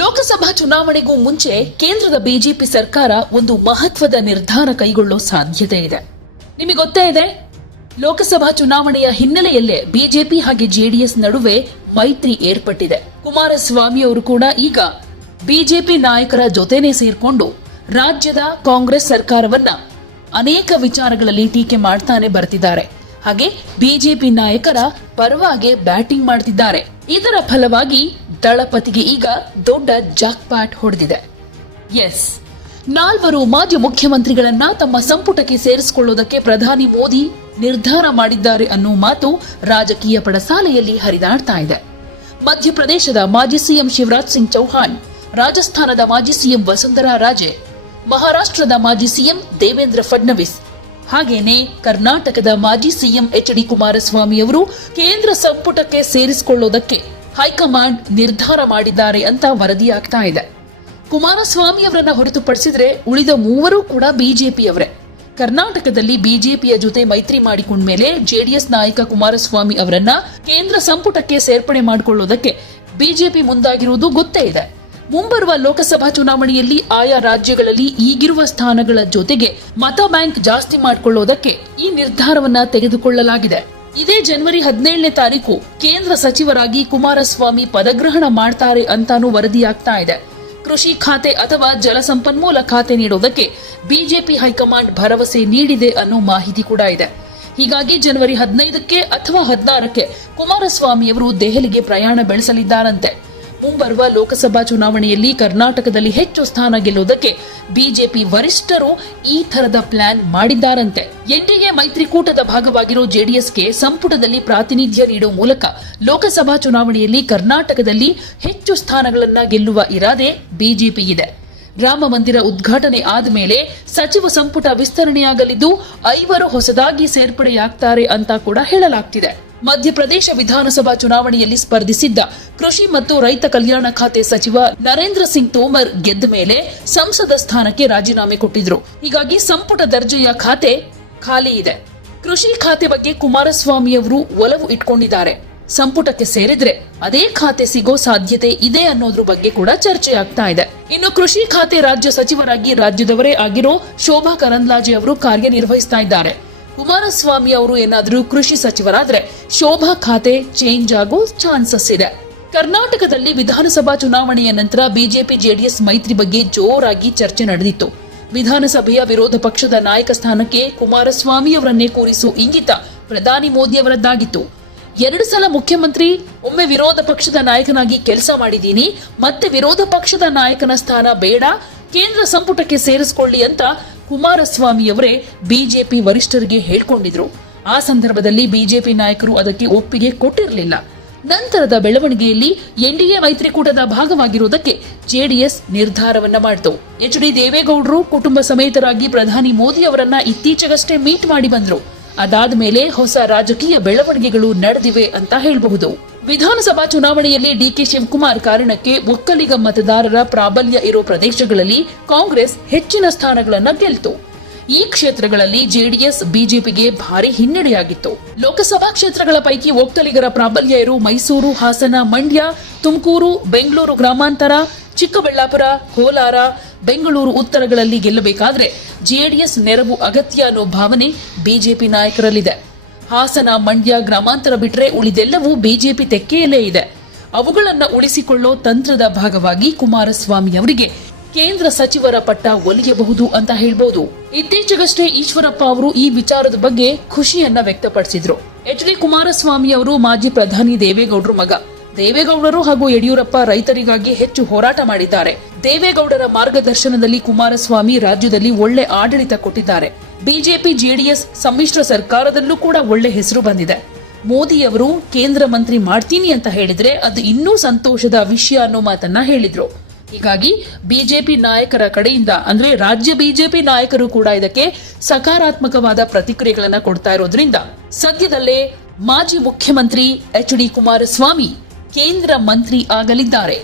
ಲೋಕಸಭಾ ಚುನಾವಣೆಗೂ ಮುಂಚೆ ಕೇಂದ್ರದ ಬಿಜೆಪಿ ಸರ್ಕಾರ ಒಂದು ಮಹತ್ವದ ನಿರ್ಧಾರ ಕೈಗೊಳ್ಳೋ ಸಾಧ್ಯತೆ ಇದೆ. ನಿಮಗೆ ಗೊತ್ತೇ ಇದೆ, ಲೋಕಸಭಾ ಚುನಾವಣೆಯ ಹಿನ್ನೆಲೆಯಲ್ಲೇ ಬಿಜೆಪಿ ಹಾಗೆ ಜೆಡಿಎಸ್ ನಡುವೆ ಮೈತ್ರಿ ಏರ್ಪಟ್ಟಿದೆ. ಕುಮಾರಸ್ವಾಮಿ ಅವರು ಕೂಡ ಈಗ ಬಿಜೆಪಿ ನಾಯಕರ ಜೊತೆನೇ ಸೇರ್ಕೊಂಡು ರಾಜ್ಯದ ಕಾಂಗ್ರೆಸ್ ಸರ್ಕಾರವನ್ನ ಅನೇಕ ವಿಚಾರಗಳಲ್ಲಿ ಟೀಕೆ ಮಾಡ್ತಾನೆ ಬರ್ತಿದ್ದಾರೆ. ಹಾಗೆ ಬಿಜೆಪಿ ನಾಯಕರ ಪರವಾಗಿ ಬ್ಯಾಟಿಂಗ್ ಮಾಡ್ತಿದ್ದಾರೆ. ಇದರ ಫಲವಾಗಿ ದಳಪತಿಗೆ ಈಗ ದೊಡ್ಡ ಜಾಕ್ಪಾಟ್ ಹೊಡೆದಿದೆ. ಎಸ್, 4 ಮಾಜಿ ಮುಖ್ಯಮಂತ್ರಿಗಳನ್ನ ತಮ್ಮ ಸಂಪುಟಕ್ಕೆ ಸೇರಿಸಿಕೊಳ್ಳುವುದಕ್ಕೆ ಪ್ರಧಾನಿ ಮೋದಿ ನಿರ್ಧಾರ ಮಾಡಿದ್ದಾರೆ ಅನ್ನೋ ಮಾತು ರಾಜಕೀಯ ಪಡಸಾಲೆಯಲ್ಲಿ ಹರಿದಾಡ್ತಾ ಇದೆ. ಮಧ್ಯಪ್ರದೇಶದ ಮಾಜಿ ಸಿಎಂ ಶಿವರಾಜ್ ಸಿಂಗ್ ಚೌಹಾಣ್, ರಾಜಸ್ಥಾನದ ಮಾಜಿ ಸಿಎಂ ವಸುಂಧರಾ ರಾಜೆ, ಮಹಾರಾಷ್ಟ್ರದ ಮಾಜಿ ಸಿಎಂ ದೇವೇಂದ್ರ ಫಡ್ನವೀಸ್, ಹಾಗೇನೆ ಕರ್ನಾಟಕದ ಮಾಜಿ ಸಿಎಂ ಎಚ್.ಡಿ. ಕುಮಾರಸ್ವಾಮಿ ಅವರು ಕೇಂದ್ರ ಸಂಪುಟಕ್ಕೆ ಸೇರಿಸಿಕೊಳ್ಳುವುದಕ್ಕೆ ಹೈಕಮಾಂಡ್ ನಿರ್ಧಾರ ಮಾಡಿದ್ದಾರೆ ಅಂತ ವರದಿಯಾಗ್ತಾ ಇದೆ. ಕುಮಾರಸ್ವಾಮಿ ಅವರನ್ನ ಹೊರತುಪಡಿಸಿದ್ರೆ ಉಳಿದ 3 ಕೂಡ ಬಿಜೆಪಿಯವರೇ. ಕರ್ನಾಟಕದಲ್ಲಿ ಬಿಜೆಪಿಯ ಜೊತೆ ಮೈತ್ರಿ ಮಾಡಿಕೊಂಡ ಮೇಲೆ ಜೆಡಿಎಸ್ ನಾಯಕ ಕುಮಾರಸ್ವಾಮಿ ಅವರನ್ನ ಕೇಂದ್ರ ಸಂಪುಟಕ್ಕೆ ಸೇರ್ಪಡೆ ಮಾಡಿಕೊಳ್ಳುವುದಕ್ಕೆ ಬಿಜೆಪಿ ಮುಂದಾಗಿರುವುದು ಗೊತ್ತೇ ಇದೆ. ಮುಂಬರುವ ಲೋಕಸಭಾ ಚುನಾವಣೆಯಲ್ಲಿ ಆಯಾ ರಾಜ್ಯಗಳಲ್ಲಿ ಈಗಿರುವ ಸ್ಥಾನಗಳ ಜೊತೆಗೆ ಮತ ಬ್ಯಾಂಕ್ ಜಾಸ್ತಿ ಮಾಡಿಕೊಳ್ಳುವುದಕ್ಕೆ ಈ ನಿರ್ಧಾರವನ್ನ ತೆಗೆದುಕೊಳ್ಳಲಾಗಿದೆ. ಇದೇ ಜನವರಿ 17ನೇ ತಾರೀಕು ಕೇಂದ್ರ ಸಚಿವರಾಗಿ ಕುಮಾರಸ್ವಾಮಿ ಪದಗ್ರಹಣ ಮಾಡ್ತಾರೆ ಅಂತಾನೂ ವರದಿಯಾಗ್ತಾ ಇದೆ. ಕೃಷಿ ಖಾತೆ ಅಥವಾ ಜಲಸಂಪನ್ಮೂಲ ಖಾತೆ ನೀಡೋದಕ್ಕೆ ಬಿಜೆಪಿ ಹೈಕಮಾಂಡ್ ಭರವಸೆ ನೀಡಿದೆ ಅನ್ನೋ ಮಾಹಿತಿ ಕೂಡ ಇದೆ. ಹೀಗಾಗಿ ಜನವರಿ 15ಕ್ಕೆ ಅಥವಾ 16ಕ್ಕೆ ಕುಮಾರಸ್ವಾಮಿ ಅವರು ದೆಹಲಿಗೆ ಪ್ರಯಾಣ ಬೆಳೆಸಲಿದ್ದಾರಂತೆ. ಮುಂಬರುವ ಲೋಕಸಭಾ ಚುನಾವಣೆಯಲ್ಲಿ ಕರ್ನಾಟಕದಲ್ಲಿ ಹೆಚ್ಚು ಸ್ಥಾನ ಗೆಲ್ಲುವುದಕ್ಕೆ ಬಿಜೆಪಿ ವರಿಷ್ಠರು ಈ ತರದ ಪ್ಲಾನ್ ಮಾಡಿದ್ದಾರಂತೆ. ಎನ್ಡಿಎ ಮೈತ್ರಿಕೂಟದ ಭಾಗವಾಗಿರೋ ಜೆಡಿಎಸ್ಗೆ ಸಂಪುಟದಲ್ಲಿ ಪ್ರಾತಿನಿಧ್ಯ ನೀಡುವ ಮೂಲಕ ಲೋಕಸಭಾ ಚುನಾವಣೆಯಲ್ಲಿ ಕರ್ನಾಟಕದಲ್ಲಿ ಹೆಚ್ಚು ಸ್ಥಾನಗಳನ್ನ ಗೆಲ್ಲುವ ಇರಾದೆ ಬಿಜೆಪಿಗಿದೆ. ರಾಮ ಮಂದಿರ ಉದ್ಘಾಟನೆ ಆದಮೇಲೆ ಸಚಿವ ಸಂಪುಟ ವಿಸ್ತರಣೆಯಾಗಲಿದ್ದು 5 ಹೊಸದಾಗಿ ಸೇರ್ಪಡೆಯಾಗ್ತಾರೆ ಅಂತ ಕೂಡ ಹೇಳಲಾಗ್ತಿದೆ. ಮಧ್ಯಪ್ರದೇಶ ವಿಧಾನಸಭಾ ಚುನಾವಣೆಯಲ್ಲಿ ಸ್ಪರ್ಧಿಸಿದ್ದ ಕೃಷಿ ಮತ್ತು ರೈತ ಕಲ್ಯಾಣ ಖಾತೆ ಸಚಿವ ನರೇಂದ್ರ ಸಿಂಗ್ ತೋಮರ್ ಗೆದ್ದ ಮೇಲೆ ಸಂಸದ ಸ್ಥಾನಕ್ಕೆ ರಾಜೀನಾಮೆ ಕೊಟ್ಟಿದ್ರು. ಹೀಗಾಗಿ ಸಂಪುಟ ದರ್ಜೆಯ ಖಾತೆ ಖಾಲಿ ಇದೆ. ಕೃಷಿ ಖಾತೆ ಬಗ್ಗೆ ಕುಮಾರಸ್ವಾಮಿ ಅವರು ಒಲವು ಇಟ್ಕೊಂಡಿದ್ದಾರೆ. ಸಂಪುಟಕ್ಕೆ ಸೇರಿದ್ರೆ ಅದೇ ಖಾತೆ ಸಿಗೋ ಸಾಧ್ಯತೆ ಇದೆ ಅನ್ನೋದ್ರ ಬಗ್ಗೆ ಕೂಡ ಚರ್ಚೆ ಆಗ್ತಾ ಇದೆ. ಇನ್ನು ಕೃಷಿ ಖಾತೆ ರಾಜ್ಯ ಸಚಿವರಾಗಿ ರಾಜ್ಯದವರೇ ಆಗಿರೋ ಶೋಭಾ ಕರಂದ್ಲಾಜೆ ಅವರು ಕಾರ್ಯನಿರ್ವಹಿಸ್ತಾ ಇದ್ದಾರೆ. ಕುಮಾರಸ್ವಾಮಿ ಅವರು ಏನಾದರೂ ಕೃಷಿ ಸಚಿವರಾದ್ರೆ ಶೋಭಾ ಖಾತೆ ಚೇಂಜ್ ಆಗೋ ಚಾನ್ಸಸ್ ಇದೆ. ಕರ್ನಾಟಕದಲ್ಲಿ ವಿಧಾನಸಭಾ ಚುನಾವಣೆಯ ನಂತರ ಬಿಜೆಪಿ ಜೆಡಿಎಸ್ ಮೈತ್ರಿ ಬಗ್ಗೆ ಜೋರಾಗಿ ಚರ್ಚೆ ನಡೆದಿತ್ತು. ವಿಧಾನಸಭೆಯ ವಿರೋಧ ಪಕ್ಷದ ನಾಯಕ ಸ್ಥಾನಕ್ಕೆ ಕುಮಾರಸ್ವಾಮಿ ಅವರನ್ನೇ ಕೂರಿಸುವ ಇಂಗಿತ ಪ್ರಧಾನಿ ಮೋದಿ ಅವರದ್ದಾಗಿತ್ತು. 2 ಸಲ ಮುಖ್ಯಮಂತ್ರಿ, ಒಮ್ಮೆ ವಿರೋಧ ಪಕ್ಷದ ನಾಯಕನಾಗಿ ಕೆಲಸ ಮಾಡಿದ್ದೀನಿ, ಮತ್ತೆ ವಿರೋಧ ಪಕ್ಷದ ನಾಯಕನ ಸ್ಥಾನ ಬೇಡ, ಕೇಂದ್ರ ಸಂಪುಟಕ್ಕೆ ಸೇರಿಸಿಕೊಳ್ಳಿ ಅಂತ ಕುಮಾರಸ್ವಾಮಿ ಅವರೇ ಬಿಜೆಪಿ ವರಿಷ್ಠರಿಗೆ ಹೇಳ್ಕೊಂಡಿದ್ರು. ಆ ಸಂದರ್ಭದಲ್ಲಿ ಬಿಜೆಪಿ ನಾಯಕರು ಅದಕ್ಕೆ ಒಪ್ಪಿಗೆ ಕೊಟ್ಟಿರಲಿಲ್ಲ. ನಂತರದ ಬೆಳವಣಿಗೆಯಲ್ಲಿ ಎನ್ಡಿಎ ಮೈತ್ರಿಕೂಟದ ಭಾಗವಾಗಿರುವುದಕ್ಕೆ ಜೆಡಿಎಸ್ ನಿರ್ಧಾರವನ್ನ ಮಾಡಿತು. ಎಚ್.ಡಿ. ದೇವೇಗೌಡರು ಕುಟುಂಬ ಸಮೇತರಾಗಿ ಪ್ರಧಾನಿ ಮೋದಿ ಅವರನ್ನ ಇತ್ತೀಚೆಗಷ್ಟೇ ಮೀಟ್ ಮಾಡಿ ಬಂದ್ರು. ಅದಾದ ಮೇಲೆ ಹೊಸ ರಾಜಕೀಯ ಬೆಳವಣಿಗೆಗಳು ನಡೆದಿವೆ ಅಂತ ಹೇಳಬಹುದು. ವಿಧಾನಸಭಾ ಚುನಾವಣೆಯಲ್ಲಿ ಡಿಕೆ ಶಿವಕುಮಾರ್ ಕಾರಣಕ್ಕೆ ಒಕ್ಕಲಿಗ ಮತದಾರರ ಪ್ರಾಬಲ್ಯ ಇರೋ ಪ್ರದೇಶಗಳಲ್ಲಿ ಕಾಂಗ್ರೆಸ್ ಹೆಚ್ಚಿನ ಸ್ಥಾನಗಳನ್ನ ಗೆಲ್ತು. ಈ ಕ್ಷೇತ್ರಗಳಲ್ಲಿ ಜೆಡಿಎಸ್ ಬಿಜೆಪಿಗೆ ಭಾರಿ ಹಿನ್ನಡೆಯಾಗಿತ್ತು. ಲೋಕಸಭಾ ಕ್ಷೇತ್ರಗಳ ಪೈಕಿ ಒಕ್ಕಲಿಗರ ಪ್ರಾಬಲ್ಯ ಇರೋ ಮೈಸೂರು, ಹಾಸನ, ಮಂಡ್ಯ, ತುಮಕೂರು, ಬೆಂಗಳೂರು ಗ್ರಾಮಾಂತರ, ಚಿಕ್ಕಬಳ್ಳಾಪುರ, ಕೋಲಾರ, ಬೆಂಗಳೂರು ಉತ್ತರಗಳಲ್ಲಿ ಗೆಲ್ಲಬೇಕಾದ್ರೆ ಜೆಡಿಎಸ್ ನೆರವು ಅಗತ್ಯ ಅನ್ನೋ ಭಾವನೆ ಬಿಜೆಪಿ ನಾಯಕರಲ್ಲಿದೆ. ಹಾಸನ, ಮಂಡ್ಯ ಗ್ರಾಮಾಂತರ ಬಿಟ್ರೆ ಉಳಿದೆಲ್ಲವೂ ಬಿಜೆಪಿ ತೆಕ್ಕೆಯಲ್ಲೇ ಇದೆ. ಅವುಗಳನ್ನ ಉಳಿಸಿಕೊಳ್ಳೋ ತಂತ್ರದ ಭಾಗವಾಗಿ ಕುಮಾರಸ್ವಾಮಿ ಅವರಿಗೆ ಕೇಂದ್ರ ಸಚಿವರ ಪಟ್ಟ ಒಲಿಯಬಹುದು ಅಂತ ಹೇಳ್ಬಹುದು. ಇತ್ತೀಚೆಗಷ್ಟೇ ಈಶ್ವರಪ್ಪ ಅವರು ಈ ವಿಚಾರದ ಬಗ್ಗೆ ಖುಷಿಯನ್ನ ವ್ಯಕ್ತಪಡಿಸಿದ್ರು. ಎಚ್.ಡಿ. ಕುಮಾರಸ್ವಾಮಿ ಅವರು ಮಾಜಿ ಪ್ರಧಾನಿ ದೇವೇಗೌಡರ ಮಗ. ದೇವೇಗೌಡರು ಹಾಗೂ ಯಡಿಯೂರಪ್ಪ ರೈತರಿಗಾಗಿ ಹೆಚ್ಚು ಹೋರಾಟ ಮಾಡಿದ್ದಾರೆ. ದೇವೇಗೌಡರ ಮಾರ್ಗದರ್ಶನದಲ್ಲಿ ಕುಮಾರಸ್ವಾಮಿ ರಾಜ್ಯದಲ್ಲಿ ಒಳ್ಳೆ ಆಡಳಿತ ಕೊಟ್ಟಿದ್ದಾರೆ. ಬಿಜೆಪಿ ಜೆಡಿಎಸ್ ಸಮ್ಮಿಶ್ರ ಸರ್ಕಾರದಲ್ಲೂ ಕೂಡ ಒಳ್ಳೆ ಹೆಸರು ಬಂದಿದೆ. ಮೋದಿ ಅವರು ಕೇಂದ್ರ ಮಂತ್ರಿ ಮಾಡ್ತೀನಿ ಅಂತ ಹೇಳಿದ್ರೆ ಅದು ಇನ್ನೂ ಸಂತೋಷದ ವಿಷಯ ಅನ್ನೋ ಮಾತನ್ನ ಹೇಳಿದ್ರು. ಹೀಗಾಗಿ ಬಿಜೆಪಿ ನಾಯಕರ ಕಡೆಯಿಂದ ಅಂದ್ರೆ ರಾಜ್ಯ ಬಿಜೆಪಿ ನಾಯಕರು ಕೂಡ ಇದಕ್ಕೆ ಸಕಾರಾತ್ಮಕವಾದ ಪ್ರತಿಕ್ರಿಯೆಗಳನ್ನ ಕೊಡ್ತಾ ಇರೋದ್ರಿಂದ ಸದ್ಯದಲ್ಲೇ ಮಾಜಿ ಮುಖ್ಯಮಂತ್ರಿ ಎಚ್.ಡಿ. ಕುಮಾರಸ್ವಾಮಿ ಕೇಂದ್ರ ಮಂತ್ರಿ ಆಗಲಿದ್ದಾರೆ.